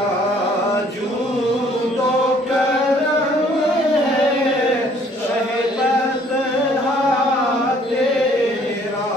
کیا جود و کرم ہے شہبت تیرا،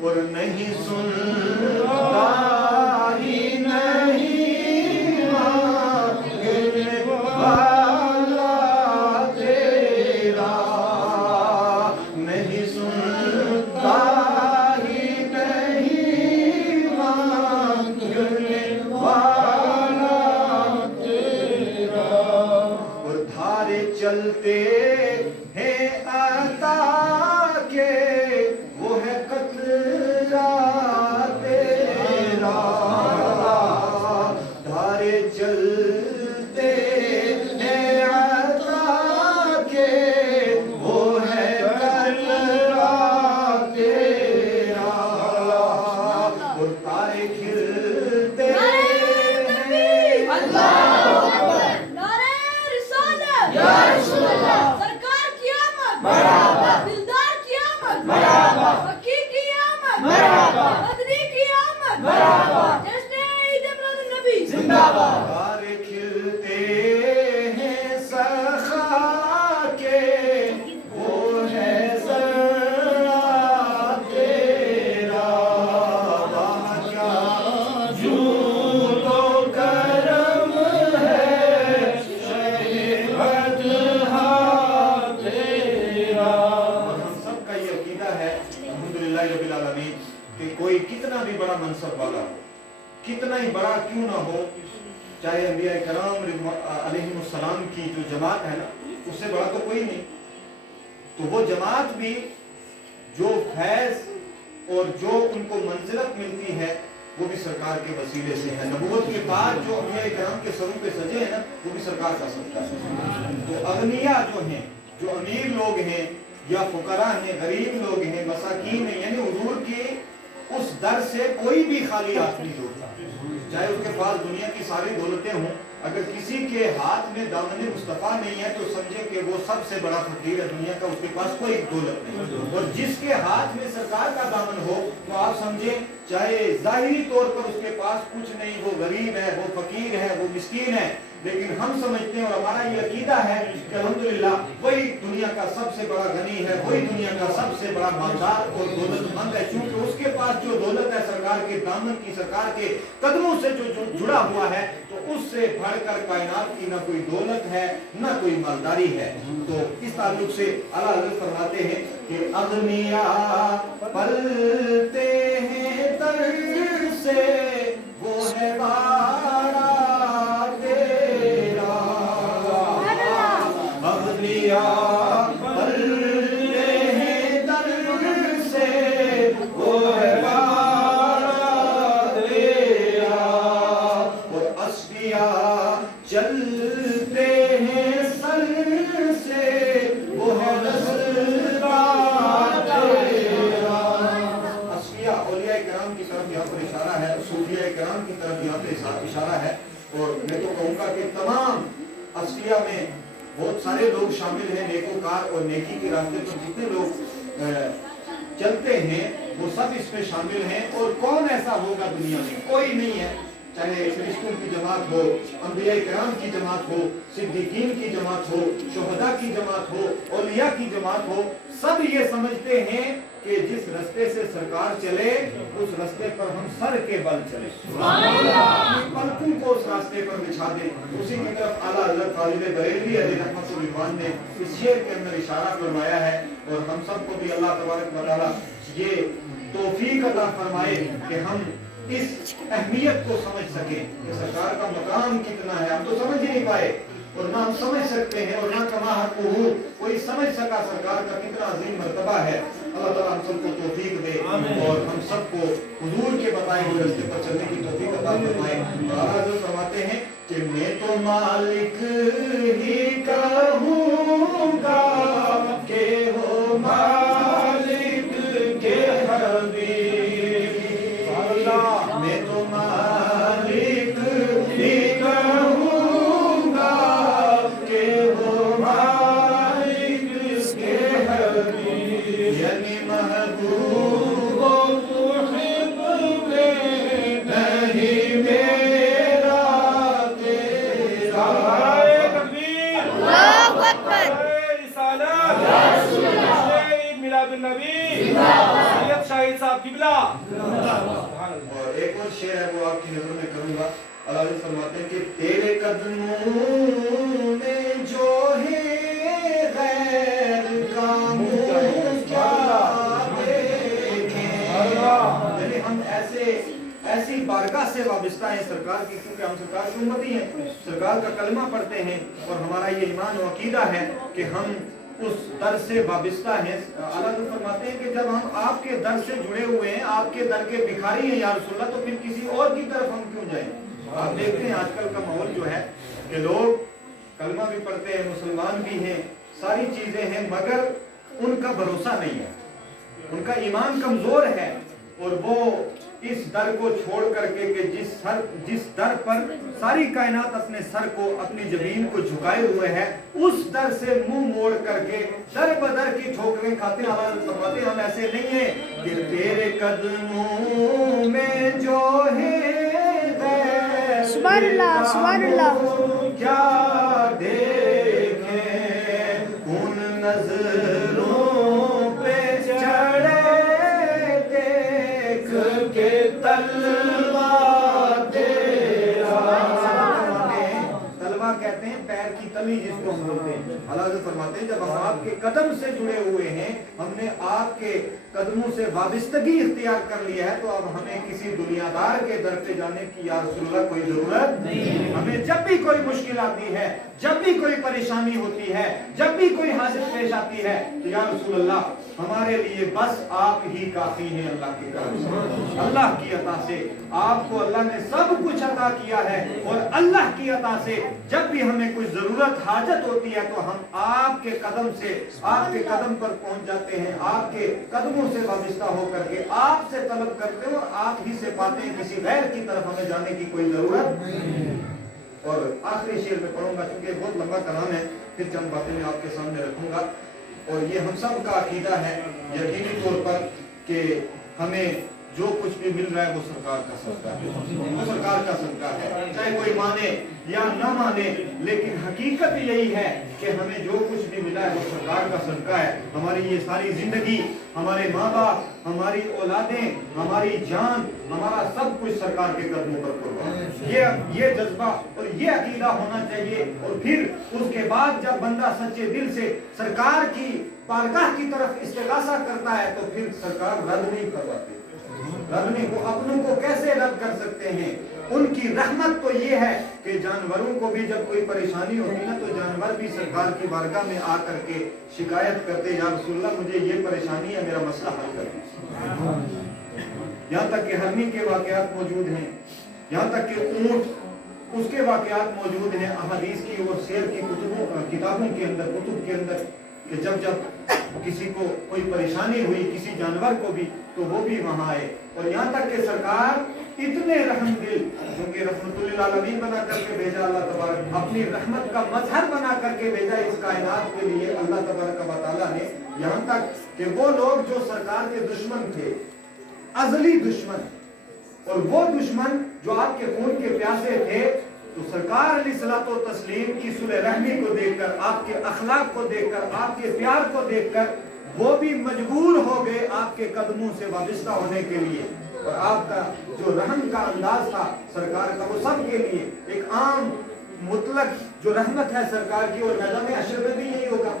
اور نہیں سنتا ہی نہیں مانگنے والا تیرا، نہیں سنتا ہی نہیں مانگنے والا تیرا، اور دھارے چلتے ہیں عطا کے وہ ہے قطرہ تیرا، دھارے چلتے ہیں عطا کے وہ ہے قطرہ تیرا، اور تارے کھلتے ہیں اللہ اکبر، نعرہ رسالت یا رسول اللہ، سرکار کی آمد مرحبا، دلدار کی آمد مرحبا، فقیر کی آمد مرحبا، مدنی کی آمد مرحبا، جشن عید میلاد النبی زندہ باد۔ تارے کھلتے ہیں سخا کے وہ ہے ذرا تیرا، وہاں کیا جود و کرم ہے شہبت تیرا۔ اور ہم سب کا یہ عقیدہ ہے الحمدللہ رب العالمین کہ کوئی کتنا بھی بڑا منصب والا ہو، کتنا ہی بڑا کیوں نہ ہو، چاہے انبیاء کرام علیہم السلام کی جو جماعت ہے نا، اس سے بڑا تو کوئی نہیں، تو وہ جماعت بھی جو فیض اور جو ان کو منزلت ملتی ہے وہ بھی سرکار کے وسیلے سے ہے۔ نبوت کے بعد جو انبیاء کرام کے سروں پہ سجے ہیں نا، وہ بھی سرکار کا صدقہ ہے۔ تو اغنیاء جو ہیں، جو امیر لوگ ہیں یا فقراء ہیں، غریب لوگ ہیں، مساکین ہیں، یعنی حضور کی اس در سے کوئی بھی خالی ہاتھ نہیں لوٹتا، چاہے اس کے پاس دنیا کی ساری دولتیں ہوں، اگر کسی کے ہاتھ میں دامن مصطفیٰ نہیں ہے تو سمجھے کہ وہ سب سے بڑا فقیر ہے دنیا کا، اس کے پاس کوئی دولت نہیں، اور جس کے ہاتھ میں سرکار کا دامن ہو تو آپ سمجھیں چاہے ظاہری طور پر اس کے پاس کچھ نہیں، وہ غریب ہے، وہ فقیر ہے، وہ مسکین ہے، لیکن ہم سمجھتے ہیں اور ہمارا یہ عقیدہ ہے کہ الحمدللہ وہی دنیا کا سب سے بڑا غنی ہے، وہی دنیا کا سب سے بڑا مالدار اور دولت مند ہے، کیونکہ اس کے پاس جو دولت ہے سرکار کے دامن کی، سرکار کے قدموں سے جو جڑا ہوا ہے، تو اس سے بڑھ کر کائنات کی نہ کوئی دولت ہے نہ کوئی مالداری ہے۔ تو اس تعلق سے اعلیٰ حضرت فرماتے ہیں کہ اغنیاء پلتے ہیں در سے وہ ہے بارہ تیرا، اغنیاء پلتے ہیں در سے وہ ہے بارہ تیرا، اور اصفیاء چلتے ہیں سر سے وہ ہے نصرہ تیرا۔ اصفیاء اولیاء کرام کی طرف یہاں پر اشارہ ہے، صوفیاء کرام کی طرف یہاں پر اشارہ ہے، اور میں تو کہوں گا کہ تمام اصفیاء میں بہت سارے لوگ شامل ہیں، نیکوکار اور نیکی کے راستے پر جتنے لوگ چلتے ہیں وہ سب اس میں شامل ہیں، اور کون ایسا ہوگا دنیا میں؟ کوئی نہیں ہے، چاہے فرشتوں کی جماعت ہو، انبیاء کرام کی جماعت ہو، صدیقین کی جماعت ہو، شہداء کی جماعت ہو، اولیاء کی جماعت ہو، سب یہ سمجھتے ہیں کہ جس رستے سے سرکار چلے اس رستے پر ہم سر کے بل چلے، اپنی پلکوں کو اس راستے پر بچھا دیں۔ اسی کی طرف اعلیٰ حضرت خالد بریلوی علیہ رحمۃ اللہ نے اس شعر کے اندر اشارہ فرمایا ہے، اور ہم سب کو بھی اللہ تبارک و تعالیٰ یہ توفیق عطا فرمائے کہ ہم اس اہمیت کو سمجھ سکیں کہ سرکار کا مقام کتنا ہے۔ ہم تو سمجھ ہی نہیں پائے، اور نہ ہم سمجھ سکتے ہیں، اور نہ کما حقہ کوئی سمجھ سکا سرکار کا کتنا عظیم مرتبہ ہے۔ اللہ تعالیٰ ہم سب کو توفیق دے اور ہم سب کو حضور کے بتائے ہوئے راستے پر چلنے کی توفیق عطا فرمائے۔ اور حضرت فرماتے ہیں کہ میں تو مالک ہی کہوں گا کہ ہو مالک کے حبیب، میں تو مالک ہی کہوں گا کہ ہو مالک کے حبیب، یعنی محبوب و محب میں نہیں میرا बताएं सरकार की, क्योंकि हम सरकार की उम्मती हैं, सरकार का कलमा पढ़ते हैं और हमारा ये ईमान व अकीदा है कि हम उस दर से वाबिस्ता हैं। आला तो फरमाते हैं कि जब हम आपके दर से जुड़े हुए हैं, आपके दर के भिखारी हैं या रसूलल्लाह, तो फिर किसी और की तरफ हम क्यों जाएं? आप देखते हैं आजकल का माहौल जो है कि लोग कलमा भी पढ़ते हैं, मुसलमान भी हैं, सारी चीजें हैं, मगर उनका भरोसा नहीं है, उनका ईमान कमजोर है और वो इस दर को छोड़ करके कि जिस दर पर सारी कायनात अपने सर को, अपनी जमीन को झुकाए हुए है, उस दर से मुंह मोड़ करके दर बदर की ठोकरें खाते हैं। फरमाते हम ऐसे नहीं है कि तेरे कदमों में जो है सुभान अल्लाह, सुभान अल्लाह, क्या देखे उन नजरों पे चढ़े देख के तलवा तेरा। तलवा कहते हैं पैर की तली जिसको हम बोलते हैं। अल्लाह फरमाते हैं जब हम आपके कदम से जुड़े हुए हैं, हमने आपके कदमों से वाबिस्तगी इख्तियार कर लिया है, तो अब हमें किसी दुनियादार के दर पे जाने की या रसूलल्लाह कोई जरूरत नहीं। हमें जब भी कोई मुश्किल आती है, जब भी कोई परेशानी होती है, जब भी कोई हाजिर पेश आती है, तो या रसूलल्लाह हमारे लिए बस आप ही काफी हैं। अल्लाह के करम से, अल्लाह की अता से आपको अल्लाह ने सब कुछ अता किया है और अल्लाह की अता से जब भी हमें कोई जरूरत हाजत होती है तो हम आपके कदम से, आपके कदम पर पहुंच जाते हैं, आपके कदमों से वाबिस्ता होकर के आपसे तलब करते हैं और आप ही से पाते हैं, किसी गैर की तरफ हमें जाने की कोई जरूरत नहीं। और आखिरी शेर में पढ़ूंगा क्योंकि बहुत लंबा कलाम है, फिर चंद बातें मैं आपके सामने रखूंगा। और ये हम सब का अकीदा है यकीनी तौर पर कि हमें जो कुछ भी मिल रहा है वो सरकार का सदका है, वो सरकार का सदका है, चाहे कोई माने या ना माने, लेकिन हकीकत यही है कि हमें जो कुछ भी मिला है वो सरकार का सदका है। हमारी ये सारी जिंदगी, हमारे माँ बाप, हमारी औलादें, हमारी जान, हमारा सब कुछ सरकार के कदमों पर कुर्बान है। ये जज्बा और ये अकीदा होना चाहिए। और फिर उसके बाद जब बंदा सच्चे दिल से सरकार की बारगाह की तरफ इस्तिगासा करता है तो फिर सरकार रद्द नहीं करवाती। रबने को अपनों को कैसे रद्द कर सकते हैं? उनकी रहमत तो ये है कि जानवरों को भी जब कोई परेशानी होती ना तो जानवर भी सरकार की बारगाह में आकर के शिकायत करते, या रसूलल्लाह मुझे ये परेशानी है, मेरा मसला हल कर दीजिए। यहाँ तक कि हरनी के वाकयात मौजूद हैं, यहाँ तक कि ऊंट उसके वाकयात मौजूद हैं अहादीस की और शेर की किताबों के अंदर, कुतुब के अंदर, कि जब किसी को कोई परेशानी हुई, किसी जानवर को भी, तो वो भी वहां आए। और यहाँ तक कि सरकार इतने रहमदिल, क्योंकि रहमतुल लिल आलमीन बना करके भेजा अल्लाह तबारक, अपनी रहमत का मजहर बना करके भेजा इस कायनात के लिए अल्लाह तबारक व तआला ने, यहाँ तक कि वो लोग जो सरकार के दुश्मन थे, अजली दुश्मन, और वो दुश्मन जो आपके खून के प्यासे थे, तो सरकार अलैहिस्सलातो तस्लीम की सुलह रहमी को देखकर, आपके अखलाक को देखकर, आपके प्यार को देखकर वो भी मजबूर हो गए आपके कदमों से वाबिस्ता होने के लिए। और आपका जो रहम का अंदाज था सरकार का, वो सबके लिए एक आम मुतलक जो रहमत है सरकार की, और नज़म अशर में भी यही होगा।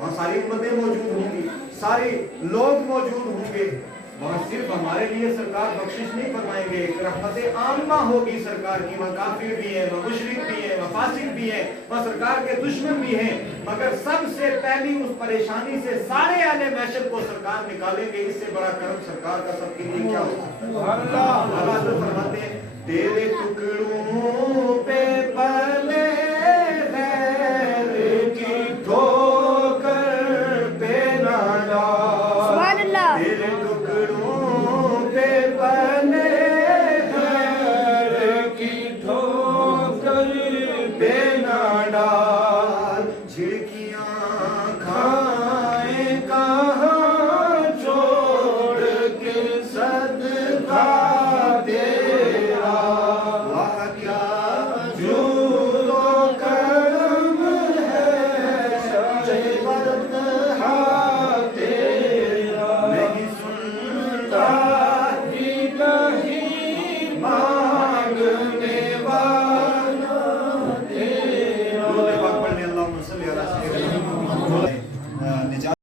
वहाँ सारी उम्मतें मौजूद होंगी, सारे लोग मौजूद होंगे, वहाँ सिर्फ हमारे लिए सरकार बख्शिश नहीं फरमाएंगे, एक रहमत आम्मा होगी सरकार की। वहाँ काफिर भी है, वहाँ मुशरिक भी है, वहाँ फासिक भी है, वहाँ सरकार के दुश्मन भी हैं, मगर सबसे पहली उस परेशानी से सारे आले महशर को सरकार निकालेंगे। इससे बड़ा करम सरकार का सबके लिए क्या हो सकता है? अल्लाह फरमाते हैं तेरे टुकड़ों